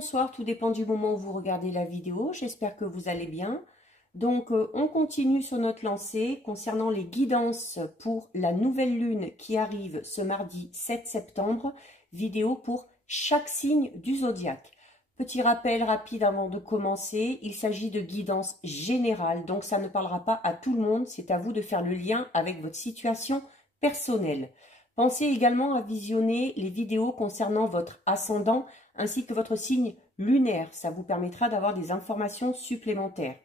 bonsoir, tout dépend du moment où vous regardez la vidéo. J'espère que vous allez bien. Donc, on continue sur notre lancée concernant les guidances pour la nouvelle lune qui arrive ce mardi 7 septembre. Vidéo pour chaque signe du zodiaque. Petit rappel rapide avant de commencer, il s'agit de guidance générale, donc ça ne parlera pas à tout le monde, c'est à vous de faire le lien avec votre situation personnelle. Pensez également à visionner les vidéos concernant votre ascendant ainsi que votre signe lunaire, ça vous permettra d'avoir des informations supplémentaires.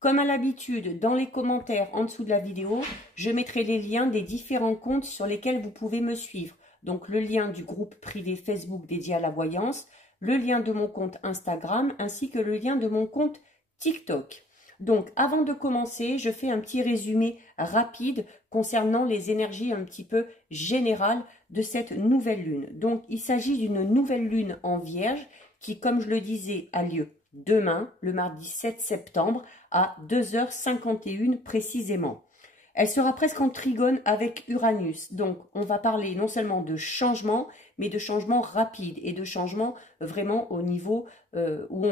Comme à l'habitude, dans les commentaires en dessous de la vidéo, je mettrai les liens des différents comptes sur lesquels vous pouvez me suivre. Donc le lien du groupe privé Facebook dédié à la voyance, le lien de mon compte Instagram ainsi que le lien de mon compte TikTok. Donc avant de commencer, je fais un petit résumé rapide concernant les énergies un petit peu générales de cette nouvelle lune. Donc il s'agit d'une nouvelle lune en Vierge qui, comme je le disais, a lieu demain, le mardi 7 septembre à 2h51 précisément. Elle sera presque en trigone avec Uranus. Donc, on va parler non seulement de changement, mais de changement rapide et de changement vraiment au niveau où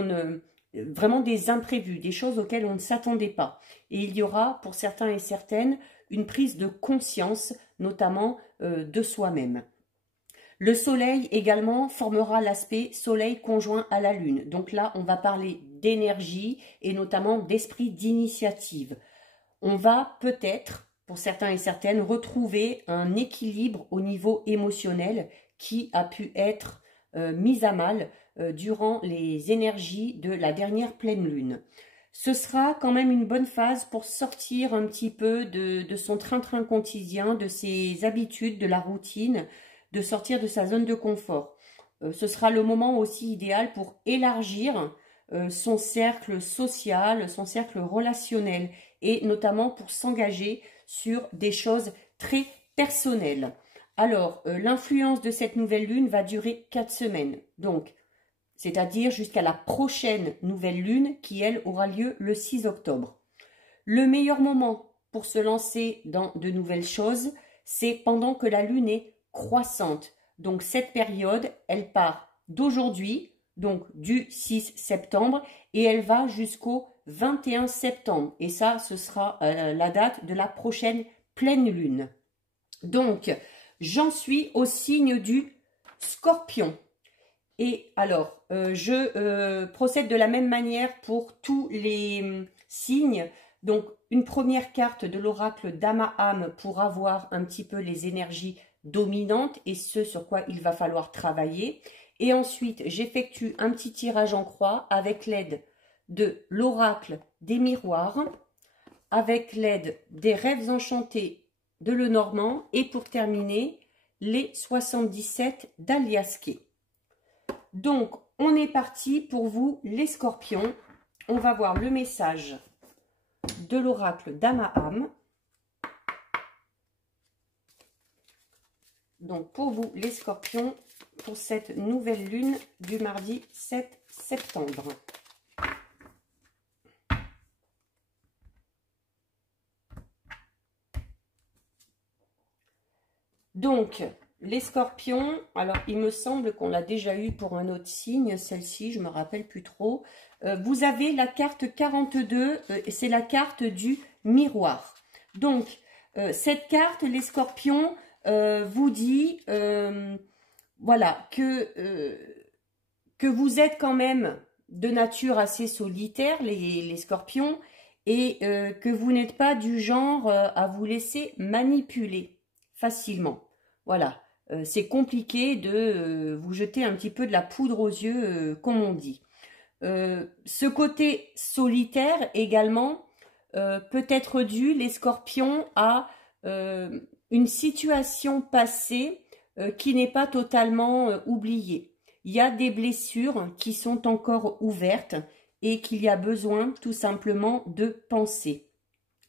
vraiment des imprévus, des choses auxquelles on ne s'attendait pas. Et il y aura, pour certains et certaines, une prise de conscience, notamment de soi-même. Le soleil également formera l'aspect soleil conjoint à la lune. Donc là, on va parler d'énergie et notamment d'esprit d'initiative. On va peut-être, pour certains et certaines, retrouver un équilibre au niveau émotionnel qui a pu être mis à mal durant les énergies de la dernière pleine lune. Ce sera quand même une bonne phase pour sortir un petit peu de son train-train quotidien, de ses habitudes, de la routine, de sortir de sa zone de confort. Ce sera le moment aussi idéal pour élargir son cercle social, son cercle relationnel et notamment pour s'engager sur des choses très personnelles. Alors, l'influence de cette nouvelle lune va durer 4 semaines, donc c'est-à-dire jusqu'à la prochaine nouvelle lune qui, elle, aura lieu le 6 octobre. Le meilleur moment pour se lancer dans de nouvelles choses, c'est pendant que la lune est croissante. Donc cette période, elle part d'aujourd'hui, donc du 6 septembre, et elle va jusqu'au 21 septembre. Et ça, ce sera la date de la prochaine pleine lune. Donc, j'en suis au signe du Scorpion. Et alors, je procède de la même manière pour tous les signes. Donc, une première carte de l'oracle d'Ama-Ham pour avoir un petit peu les énergies dominantes et ce sur quoi il va falloir travailler. Et ensuite, j'effectue un petit tirage en croix avec l'aide de l'oracle des miroirs, avec l'aide des rêves enchantés de Lenormand et pour terminer, les 77 d'Aliasquet. Donc, on est parti pour vous, les scorpions. On va voir le message de l'oracle d'Ama-Ham. Donc, pour vous, les scorpions, pour cette nouvelle lune du mardi 7 septembre. Donc, les scorpions, alors il me semble qu'on l'a déjà eu pour un autre signe, celle-ci, je ne me rappelle plus trop. Vous avez la carte 42, c'est la carte du miroir. Donc, cette carte, les scorpions, vous dit, voilà, que vous êtes quand même de nature assez solitaire, les scorpions, et que vous n'êtes pas du genre à vous laisser manipuler facilement. Voilà, c'est compliqué de vous jeter un petit peu de la poudre aux yeux, comme on dit. Ce côté solitaire également peut être dû, les scorpions, à une situation passée qui n'est pas totalement oubliée. Il y a des blessures qui sont encore ouvertes et qu'il y a besoin tout simplement de penser.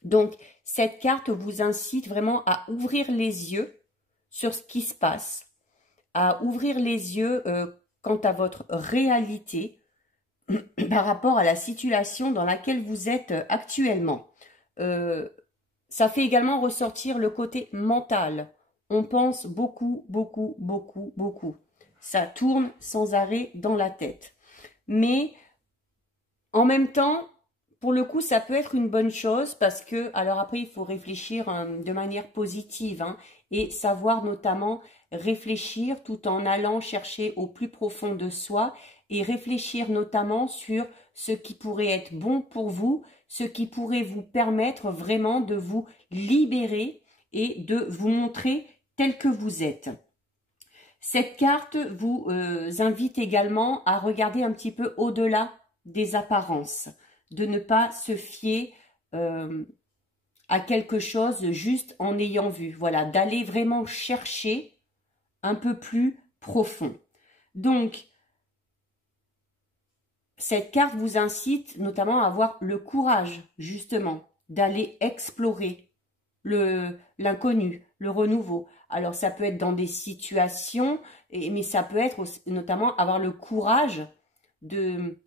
Donc, cette carte vous incite vraiment à ouvrir les yeux sur ce qui se passe, à ouvrir les yeux quant à votre réalité par rapport à la situation dans laquelle vous êtes actuellement. Ça fait également ressortir le côté mental. On pense beaucoup, beaucoup, beaucoup, beaucoup. Ça tourne sans arrêt dans la tête. mais en même temps, pour le coup, ça peut être une bonne chose parce que, alors après, il faut réfléchir de manière positive et savoir notamment réfléchir tout en allant chercher au plus profond de soi et réfléchir notamment sur ce qui pourrait être bon pour vous, ce qui pourrait vous permettre vraiment de vous libérer et de vous montrer tel que vous êtes. Cette carte vous invite également à regarder un petit peu au-delà des apparences, de ne pas se fier à quelque chose juste en ayant vu. Voilà, d'aller vraiment chercher un peu plus profond. Donc, cette carte vous incite notamment à avoir le courage, justement, d'aller explorer l'inconnu, le renouveau. Alors, ça peut être dans des situations, mais ça peut être aussi, notamment avoir le courage de,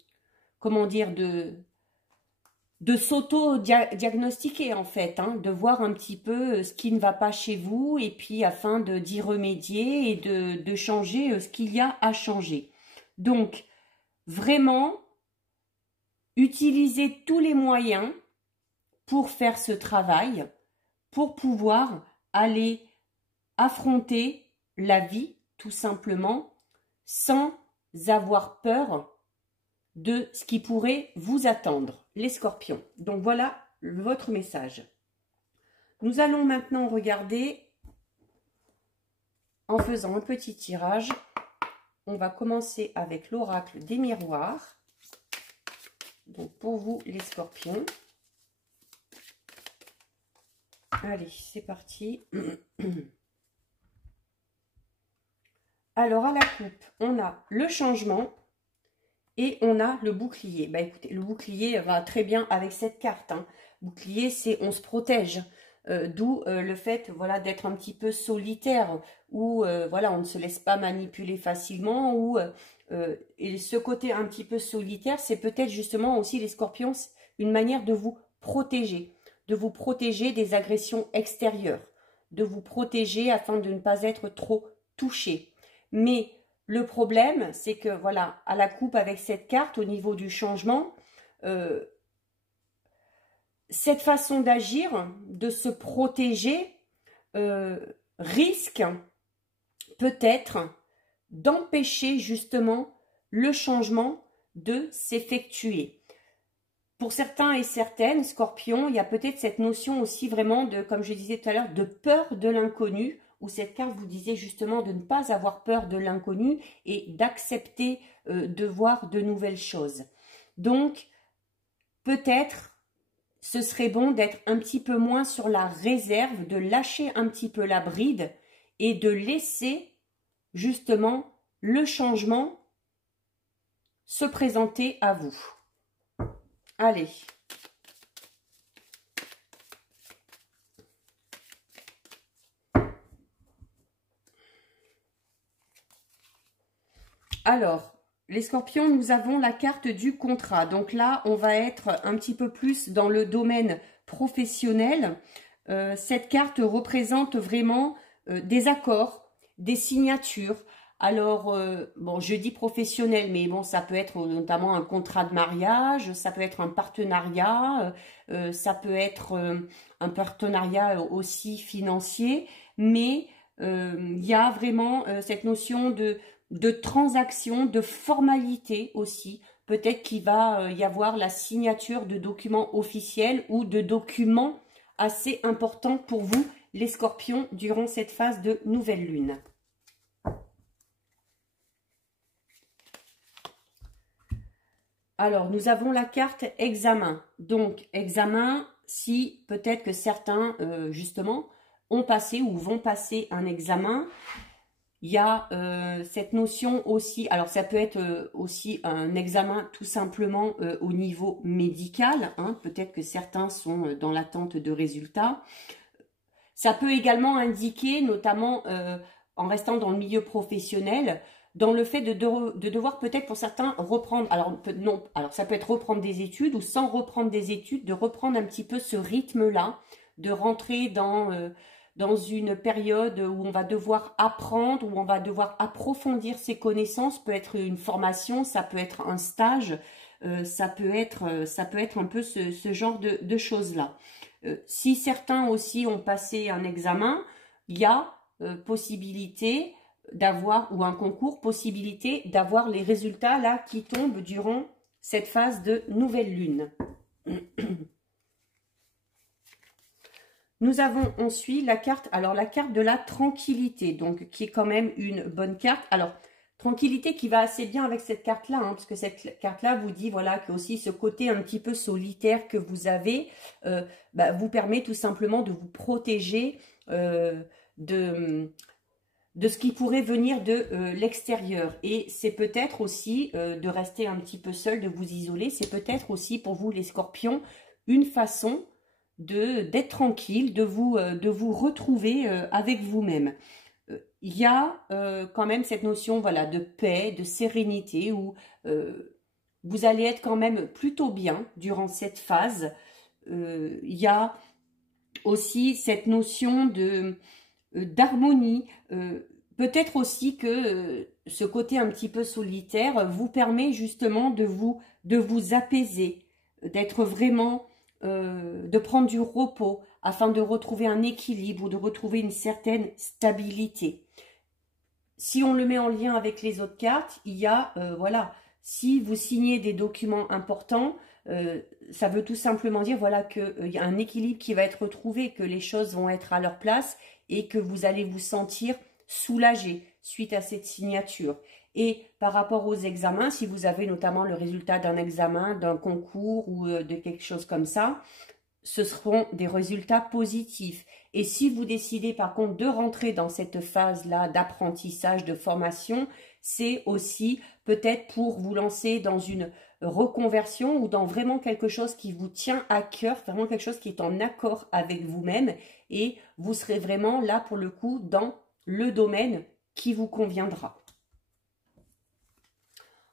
comment dire, de s'auto-diagnostiquer en fait, de voir un petit peu ce qui ne va pas chez vous et puis afin d'y remédier et de changer ce qu'il y a à changer. Donc, vraiment, utilisez tous les moyens pour faire ce travail, pour pouvoir aller affronter la vie, tout simplement, sans avoir peur de ce qui pourrait vous attendre, les scorpions. Donc voilà votre message. Nous allons maintenant regarder, en faisant un petit tirage, on va commencer avec l'oracle des miroirs. Donc pour vous les scorpions. Allez, c'est parti. Alors à la coupe, on a le changement et on a le bouclier. Bah écoutez, le bouclier va très bien avec cette carte. Bouclier, c'est on se protège. D'où le fait voilà, d'être un petit peu solitaire, où voilà, on ne se laisse pas manipuler facilement, ou et ce côté un petit peu solitaire, c'est peut-être justement aussi les scorpions, une manière de vous protéger des agressions extérieures, de vous protéger afin de ne pas être trop touché. Mais le problème, c'est que voilà, à la coupe avec cette carte, au niveau du changement, cette façon d'agir, de se protéger, risque peut-être d'empêcher justement le changement de s'effectuer. Pour certains et certaines, scorpions, il y a peut-être cette notion aussi vraiment de, comme je disais tout à l'heure, de peur de l'inconnu, où cette carte vous disait justement de ne pas avoir peur de l'inconnu et d'accepter de voir de nouvelles choses. Donc, peut-être ce serait bon d'être un petit peu moins sur la réserve, de lâcher un petit peu la bride et de laisser justement le changement se présenter à vous. Allez. Alors, les scorpions, nous avons la carte du contrat. Donc là, on va être un petit peu plus dans le domaine professionnel. Cette carte représente vraiment des accords, des signatures. Alors, bon, je dis professionnel, mais bon, ça peut être notamment un contrat de mariage, ça peut être un partenariat, ça peut être un partenariat aussi financier, mais il y a vraiment cette notion de transaction, de formalité aussi. Peut-être qu'il va y avoir la signature de documents officiels ou de documents assez importants pour vous, les scorpions, durant cette phase de nouvelle lune. Alors, nous avons la carte examen. Donc, examen, si peut-être que certains, justement, ont passé ou vont passer un examen. Il y a cette notion aussi, alors ça peut être aussi un examen tout simplement au niveau médical, peut-être que certains sont dans l'attente de résultats. Ça peut également indiquer, notamment en restant dans le milieu professionnel, dans le fait de devoir peut-être pour certains reprendre, alors non, alors ça peut être reprendre des études ou sans reprendre des études, de reprendre un petit peu ce rythme-là, de rentrer dans dans une période où on va devoir apprendre, où on va devoir approfondir ses connaissances. Peut être une formation, ça peut être un stage, ça peut être un peu ce genre de choses-là. Si certains aussi ont passé un examen, il y a possibilité d'avoir, ou un concours, possibilité d'avoir les résultats là qui tombent durant cette phase de nouvelle lune. Nous avons ensuite la carte, alors la carte de la tranquillité, donc qui est quand même une bonne carte. Alors, tranquillité qui va assez bien avec cette carte-là, hein, parce que cette carte-là vous dit, voilà, que aussi ce côté un petit peu solitaire que vous avez, vous permet tout simplement de vous protéger de ce qui pourrait venir de l'extérieur. Et c'est peut-être aussi de rester un petit peu seul, de vous isoler. C'est peut-être aussi pour vous les scorpions une façon d'être tranquille, de vous retrouver avec vous-même. Il y a quand même cette notion, voilà, de paix, de sérénité, où vous allez être quand même plutôt bien durant cette phase. Il y a aussi cette notion d'harmonie. Peut-être aussi que ce côté un petit peu solitaire vous permet justement de vous apaiser, d'être vraiment, de prendre du repos afin de retrouver un équilibre ou de retrouver une certaine stabilité. Si on le met en lien avec les autres cartes, il y a, voilà, si vous signez des documents importants, ça veut tout simplement dire, voilà, qu'il y a un équilibre qui va être retrouvé, que les choses vont être à leur place et que vous allez vous sentir soulagé suite à cette signature. Et par rapport aux examens, si vous avez notamment le résultat d'un examen, d'un concours ou de quelque chose comme ça, ce seront des résultats positifs. Et si vous décidez par contre de rentrer dans cette phase-là d'apprentissage, de formation, c'est aussi peut-être pour vous lancer dans une reconversion ou dans vraiment quelque chose qui vous tient à cœur, vraiment quelque chose qui est en accord avec vous-même, et vous serez vraiment là pour le coup dans le domaine qui vous conviendra.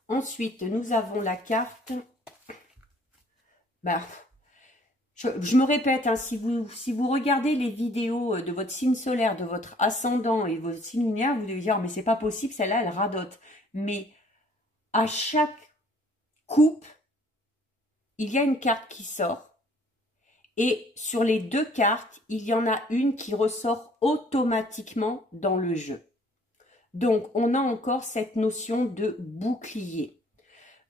Ensuite, nous avons la carte... Je me répète, hein, si vous regardez les vidéos de votre signe solaire, de votre ascendant et votre signe lunaire, vous devez dire, mais c'est pas possible, celle-là, elle radote. Mais à chaque coupe, il y a une carte qui sort. Et sur les deux cartes, il y en a une qui ressort automatiquement dans le jeu. Donc, on a encore cette notion de bouclier.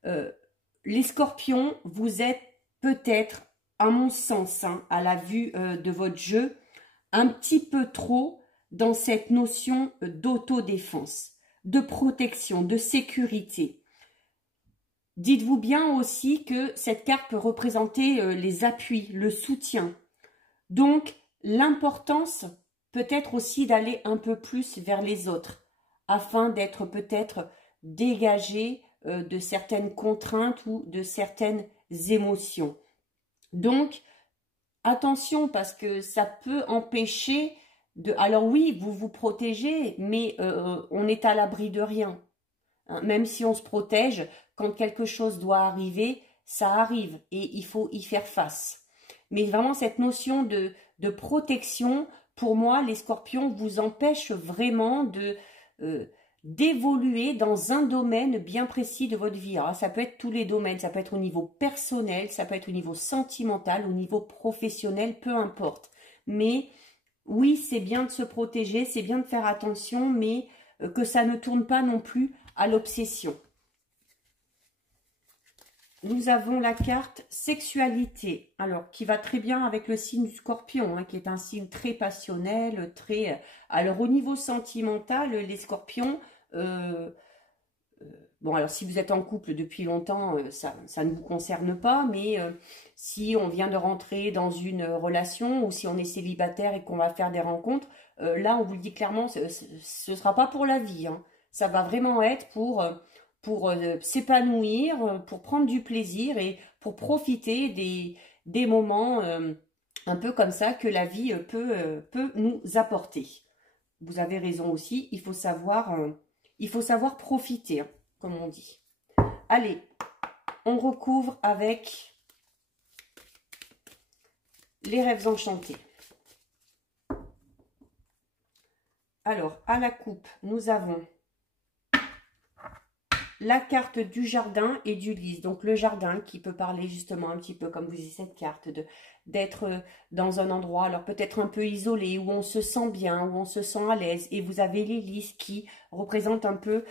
Les scorpions, vous êtes peut-être, à mon sens, hein, à la vue de votre jeu, un petit peu trop dans cette notion d'autodéfense, de protection, de sécurité. Dites-vous bien aussi que cette carte peut représenter les appuis, le soutien. Donc, l'importance peut être aussi d'aller un peu plus vers les autres, afin d'être peut-être dégagé de certaines contraintes ou de certaines émotions. Donc, attention, parce que ça peut empêcher de... Alors oui, vous vous protégez, mais on est à l'abri de rien. Hein, même si on se protège, quand quelque chose doit arriver, ça arrive et il faut y faire face. Mais vraiment, cette notion de protection, pour moi, les scorpions vous empêchent vraiment d'évoluer dans un domaine bien précis de votre vie. Alors, ça peut être tous les domaines, ça peut être au niveau personnel, ça peut être au niveau sentimental, au niveau professionnel, peu importe. Mais oui, c'est bien de se protéger, c'est bien de faire attention, mais que ça ne tourne pas non plus à l'obsession. Nous avons la carte sexualité, alors qui va très bien avec le signe du scorpion, hein, qui est un signe très passionnel, très... Alors au niveau sentimental, les scorpions, bon alors si vous êtes en couple depuis longtemps, ça ne vous concerne pas, mais si on vient de rentrer dans une relation ou si on est célibataire et qu'on va faire des rencontres, là on vous le dit clairement, ce ne sera pas pour la vie, hein. Ça va vraiment être pour s'épanouir, pour prendre du plaisir et pour profiter des moments un peu comme ça que la vie peut nous apporter. Vous avez raison aussi, il faut savoir profiter, hein, comme on dit. Allez, on recouvre avec les rêves enchantés. Alors, à la coupe, nous avons la carte du jardin et du lys. Donc, le jardin qui peut parler justement un petit peu, comme vous dites, cette carte, d'être dans un endroit, alors peut-être un peu isolé, où on se sent bien, où on se sent à l'aise. Et vous avez les lys qui représentent un peu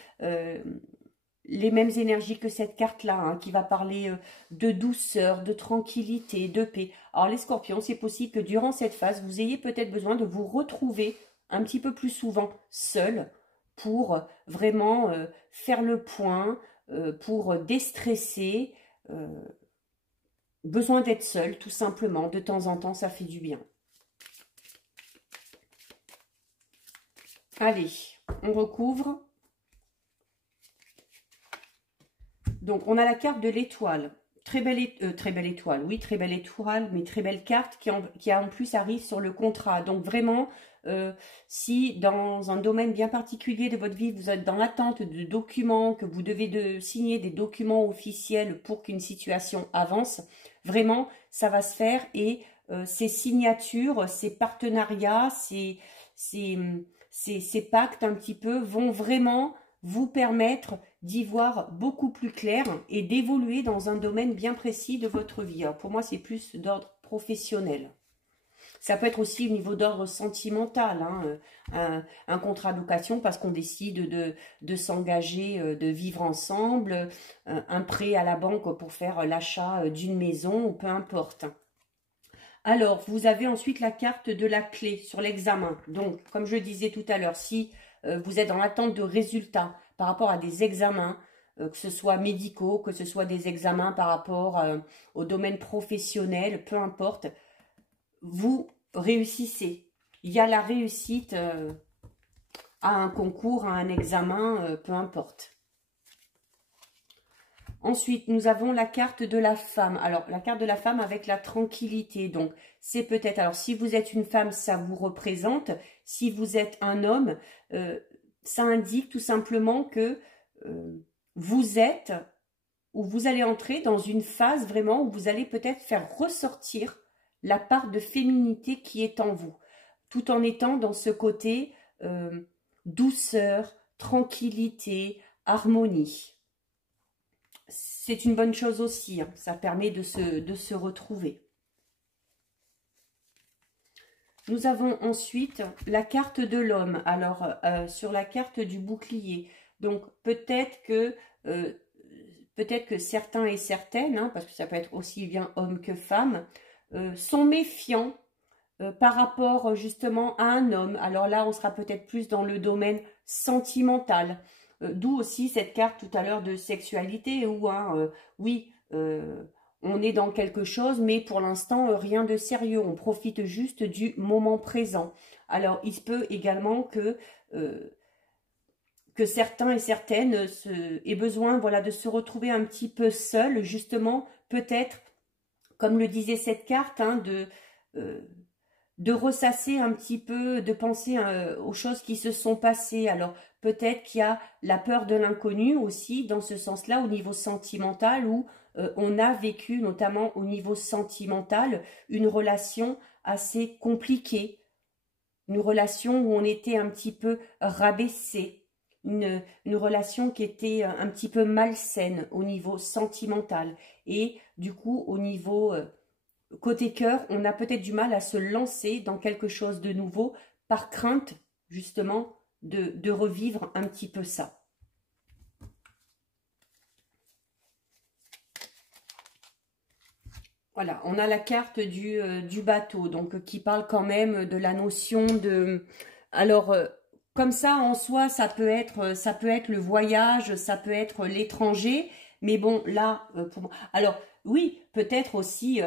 les mêmes énergies que cette carte-là, hein, qui va parler de douceur, de tranquillité, de paix. Alors, les scorpions, c'est possible que durant cette phase, vous ayez peut-être besoin de vous retrouver un petit peu plus souvent seul, pour vraiment faire le point, pour déstresser, besoin d'être seul, tout simplement. De temps en temps, ça fait du bien. Allez, on recouvre. Donc, on a la carte de l'étoile. Très belle étoile, oui, très belle étoile, mais très belle carte qui en plus arrive sur le contrat. Donc, vraiment, si dans un domaine bien particulier de votre vie, vous êtes dans l'attente de documents, que vous devez signer des documents officiels pour qu'une situation avance, vraiment, ça va se faire. Et ces signatures, ces partenariats, ces pactes un petit peu vont vraiment vous permettre d'y voir beaucoup plus clair et d'évoluer dans un domaine bien précis de votre vie. Alors pour moi, c'est plus d'ordre professionnel. Ça peut être aussi au niveau d'ordre sentimental, hein, un contrat de location parce qu'on décide de s'engager, de vivre ensemble, un prêt à la banque pour faire l'achat d'une maison, ou peu importe. Alors, vous avez ensuite la carte de la clé sur l'examen. Donc, comme je disais tout à l'heure, si vous êtes dans l'attente de résultats par rapport à des examens, que ce soit médicaux, que ce soit des examens par rapport au domaine professionnel, peu importe, vous réussissez. Il y a la réussite à un concours, à un examen, peu importe. Ensuite, nous avons la carte de la femme. Alors, la carte de la femme avec la tranquillité. Donc, c'est peut-être... Alors, si vous êtes une femme, ça vous représente. Si vous êtes un homme, ça indique tout simplement que vous êtes ou vous allez entrer dans une phase vraiment où vous allez peut-être faire ressortir la part de féminité qui est en vous, tout en étant dans ce côté douceur, tranquillité, harmonie. C'est une bonne chose aussi, hein. Ça permet de se retrouver. Nous avons ensuite la carte de l'homme. Alors, sur la carte du bouclier. Donc, peut-être que certains et certaines, hein, parce que ça peut être aussi bien homme que femme, sont méfiants par rapport justement à un homme. Alors là, on sera peut-être plus dans le domaine sentimental. D'où aussi cette carte tout à l'heure de sexualité où, oui, on est dans quelque chose, mais pour l'instant, rien de sérieux. On profite juste du moment présent. Alors, il se peut également que certains et certaines aient besoin, voilà, de se retrouver un petit peu seuls, justement, peut-être, comme le disait cette carte, hein, de ressasser un petit peu, de penser aux choses qui se sont passées. Alors, peut-être qu'il y a la peur de l'inconnu aussi, dans ce sens-là, au niveau sentimental, où on a vécu, notamment au niveau sentimental, une relation assez compliquée, une relation où on était un petit peu rabaissé, une relation qui était un petit peu malsaine au niveau sentimental. Et du coup, au niveau côté cœur, on a peut-être du mal à se lancer dans quelque chose de nouveau par crainte, justement, de revivre un petit peu ça. Voilà, on a la carte du bateau, donc qui parle quand même de la notion de... Alors, comme ça, en soi, ça peut être le voyage, ça peut être l'étranger, mais bon, là, pour... Alors, oui, peut-être aussi,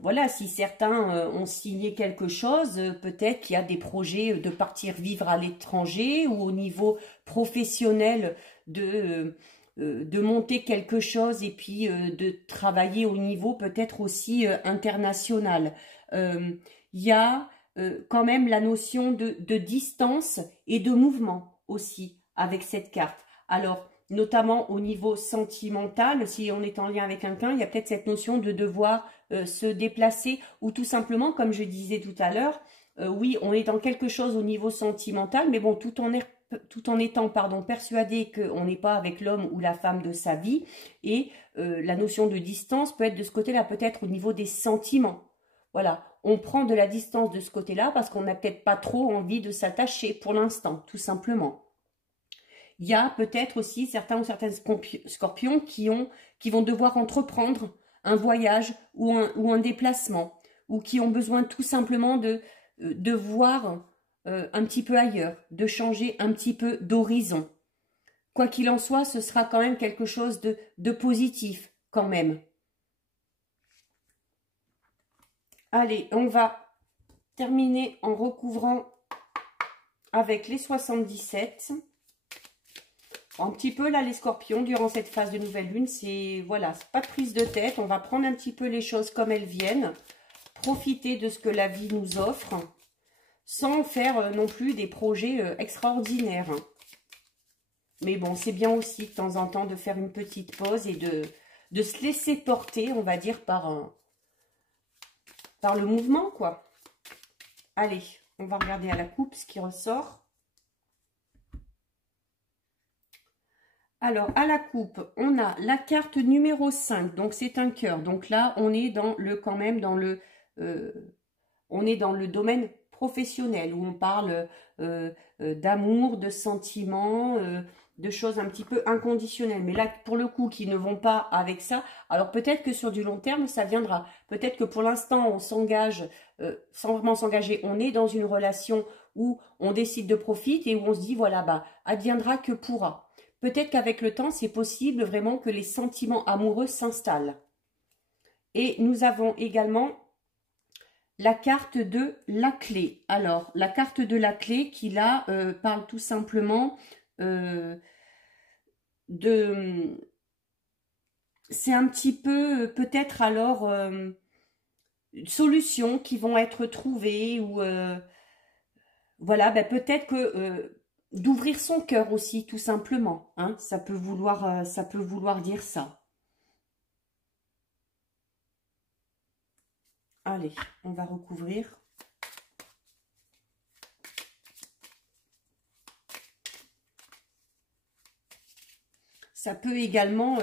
voilà, si certains ont signé quelque chose, peut-être qu'il y a des projets de partir vivre à l'étranger ou au niveau professionnel de monter quelque chose et puis de travailler au niveau peut-être aussi international. Il y a quand même la notion de distance et de mouvement aussi avec cette carte. Alors, notamment au niveau sentimental, si on est en lien avec quelqu'un, il y a peut-être cette notion de devoir se déplacer ou tout simplement, comme je disais tout à l'heure, oui, on est dans quelque chose au niveau sentimental, mais bon, tout en étant persuadé qu'on n'est pas avec l'homme ou la femme de sa vie. Et la notion de distance peut être de ce côté-là, peut-être au niveau des sentiments. Voilà, on prend de la distance de ce côté-là parce qu'on n'a peut-être pas trop envie de s'attacher pour l'instant, tout simplement. Il y a peut-être aussi certains ou certaines scorpions qui vont devoir entreprendre un voyage ou un déplacement, ou qui ont besoin tout simplement de voir un petit peu ailleurs, de changer un petit peu d'horizon. Quoi qu'il en soit, ce sera quand même quelque chose de positif, quand même. Allez, on va terminer en recouvrant avec les 77. Un petit peu là, les scorpions, durant cette phase de nouvelle lune, c'est voilà, c'est pas de prise de tête. On va prendre un petit peu les choses comme elles viennent, profiter de ce que la vie nous offre, sans faire non plus des projets extraordinaires. Mais bon, c'est bien aussi de temps en temps de faire une petite pause et de se laisser porter, on va dire, par le mouvement, quoi. Allez, on va regarder à la coupe ce qui ressort. Alors, à la coupe, on a la carte numéro 5, donc c'est un cœur. Donc là, on est dans quand même dans on est dans le domaine professionnel où on parle d'amour, de sentiments, de choses un petit peu inconditionnelles. Mais là, pour le coup, qui ne vont pas avec ça, alors peut-être que sur du long terme, ça viendra. Peut-être que pour l'instant, on s'engage, sans vraiment s'engager, on est dans une relation où on décide de profiter et où on se dit, voilà, bah, adviendra que pourra. Peut-être qu'avec le temps, c'est possible vraiment que les sentiments amoureux s'installent. Et nous avons également la carte de la clé. Alors, la carte de la clé qui là parle tout simplement c'est un petit peu peut-être alors solutions qui vont être trouvées ou voilà, ben peut-être que d'ouvrir son cœur aussi, tout simplement. Hein, ça peut vouloir dire ça. Allez, on va recouvrir. Ça peut également,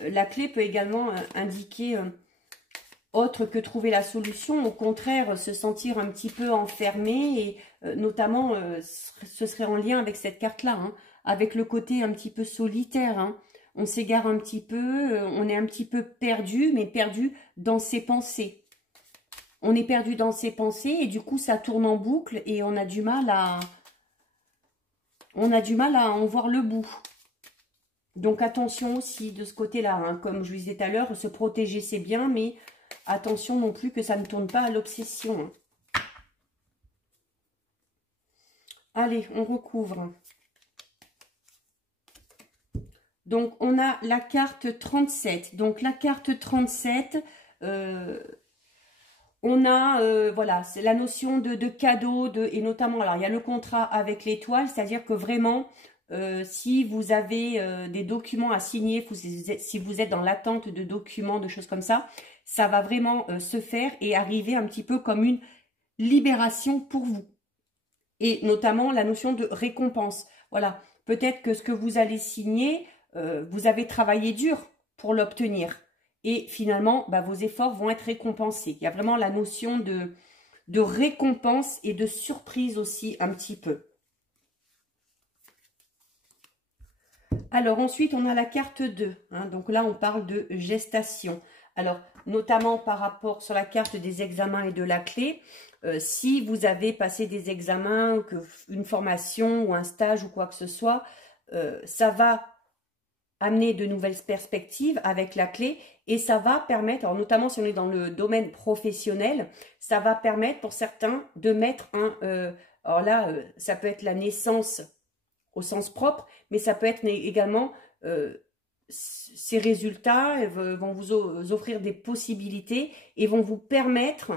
la clé peut également indiquer autre que trouver la solution, au contraire, se sentir un petit peu enfermé et notamment, ce serait en lien avec cette carte-là, hein, avec le côté un petit peu solitaire. Hein. On s'égare un petit peu, on est un petit peu perdu, mais perdu dans ses pensées. On est perdu dans ses pensées et du coup, ça tourne en boucle et on a du mal à en voir le bout. Donc, attention aussi de ce côté-là. Hein. Comme je vous disais tout à l'heure, se protéger, c'est bien, mais attention non plus que ça ne tourne pas à l'obsession. Hein. Allez, on recouvre. Donc, on a la carte 37. Donc, la carte 37, on a, voilà, c'est la notion de cadeau, et notamment, alors, il y a le contrat avec l'étoile, c'est-à-dire que vraiment, si vous avez des documents à signer, si vous êtes dans l'attente de documents, de choses comme ça va vraiment se faire et arriver un petit peu comme une libération pour vous. Et notamment la notion de récompense. Voilà, peut-être que ce que vous allez signer, vous avez travaillé dur pour l'obtenir. Et finalement, bah, vos efforts vont être récompensés. Il y a vraiment la notion de récompense et de surprise aussi un petit peu. Alors ensuite, on a la carte 2. Hein, donc là, on parle de gestation. Alors, notamment par rapport sur la carte des examens et de la clé, si vous avez passé des examens, une formation ou un stage ou quoi que ce soit, ça va amener de nouvelles perspectives avec la clé et ça va permettre, alors notamment si on est dans le domaine professionnel, ça va permettre pour certains de mettre alors là, ça peut être la naissance au sens propre, mais ça peut être également ces résultats vont vous offrir des possibilités et vont vous permettre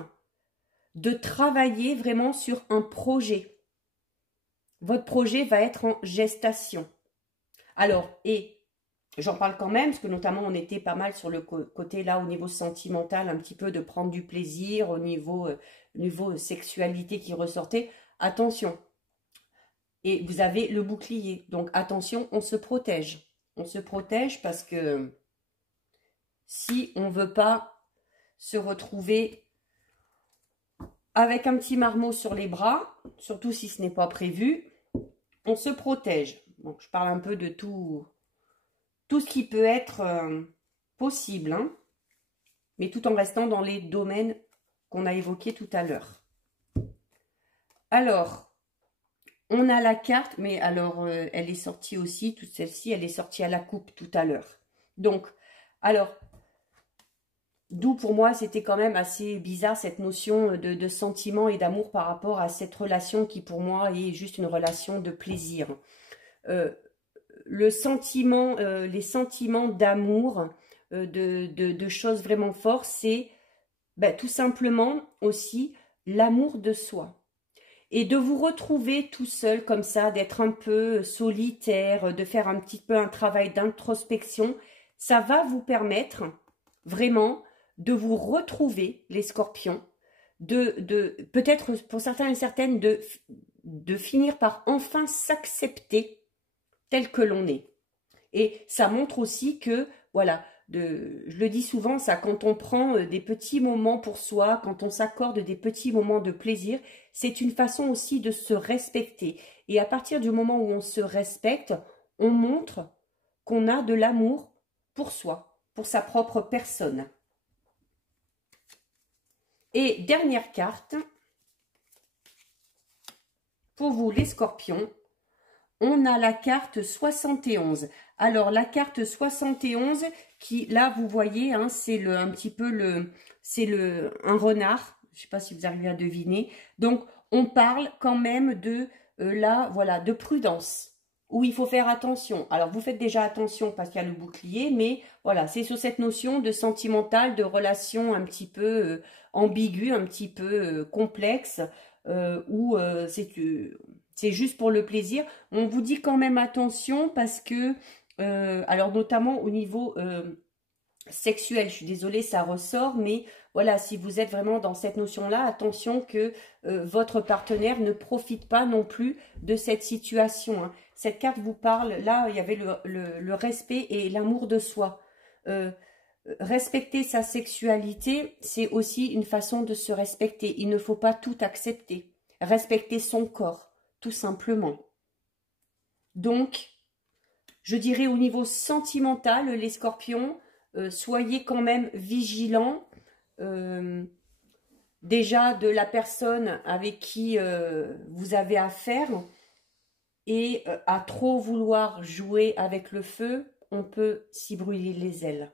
de travailler vraiment sur un projet. Votre projet va être en gestation. Alors, et j'en parle quand même, parce que notamment on était pas mal sur le côté là, au niveau sentimental, un petit peu de prendre du plaisir, au niveau sexualité qui ressortait. Attention. Et vous avez le bouclier. Donc attention, on se protège. On se protège parce que si on ne veut pas se retrouver avec un petit marmot sur les bras, surtout si ce n'est pas prévu, on se protège. Donc je parle un peu de tout ce qui peut être possible, hein, mais tout en restant dans les domaines qu'on a évoqués tout à l'heure. Alors, on a la carte, mais alors elle est sortie aussi, toute celle-ci, elle est sortie à la coupe tout à l'heure. Donc, alors, d'où pour moi c'était quand même assez bizarre cette notion de sentiment et d'amour par rapport à cette relation qui pour moi est juste une relation de plaisir. Le sentiment, les sentiments d'amour, de choses vraiment fortes, c'est tout simplement aussi l'amour de soi. Et de vous retrouver tout seul comme ça, d'être un peu solitaire, de faire un petit peu un travail d'introspection, ça va vous permettre vraiment de vous retrouver, les scorpions, peut-être pour certains et certaines, de finir par enfin s'accepter tel que l'on est. Et ça montre aussi que, voilà, je le dis souvent, ça, quand on prend des petits moments pour soi, quand on s'accorde des petits moments de plaisir, c'est une façon aussi de se respecter. Et à partir du moment où on se respecte, on montre qu'on a de l'amour pour soi, pour sa propre personne. Et dernière carte, pour vous les scorpions, on a la carte 71. Alors, la carte 71, qui, là, vous voyez, hein, c'est un petit peu un renard. Je ne sais pas si vous arrivez à deviner. Donc, on parle quand même de, voilà, de prudence, où il faut faire attention. Alors, vous faites déjà attention parce qu'il y a le bouclier, mais voilà, c'est sur cette notion de sentimental, de relation un petit peu ambiguë, un petit peu complexe, où c'est juste pour le plaisir. On vous dit quand même attention parce que, alors notamment au niveau sexuel, je suis désolée, ça ressort, mais voilà, si vous êtes vraiment dans cette notion-là, attention que votre partenaire ne profite pas non plus de cette situation, hein. Cette carte vous parle, là, il y avait le respect et l'amour de soi. Respecter sa sexualité, c'est aussi une façon de se respecter. Il ne faut pas tout accepter. Respecter son corps, tout simplement. Donc, je dirais au niveau sentimental, les scorpions, soyez quand même vigilants. Déjà de la personne avec qui vous avez affaire, et à trop vouloir jouer avec le feu, on peut s'y brûler les ailes.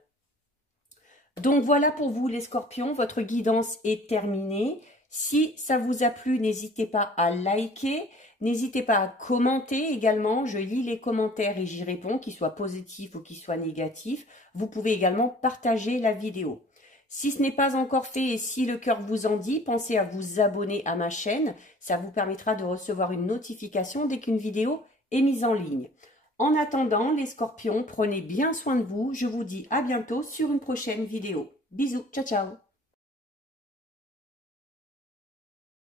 Donc voilà pour vous les scorpions, votre guidance est terminée. Si ça vous a plu, n'hésitez pas à liker, n'hésitez pas à commenter également. Je lis les commentaires et j'y réponds, qu'ils soient positifs ou qu'ils soient négatifs. Vous pouvez également partager la vidéo. Si ce n'est pas encore fait et si le cœur vous en dit, pensez à vous abonner à ma chaîne. Ça vous permettra de recevoir une notification dès qu'une vidéo est mise en ligne. En attendant, les scorpions, prenez bien soin de vous. Je vous dis à bientôt sur une prochaine vidéo. Bisous, ciao ciao.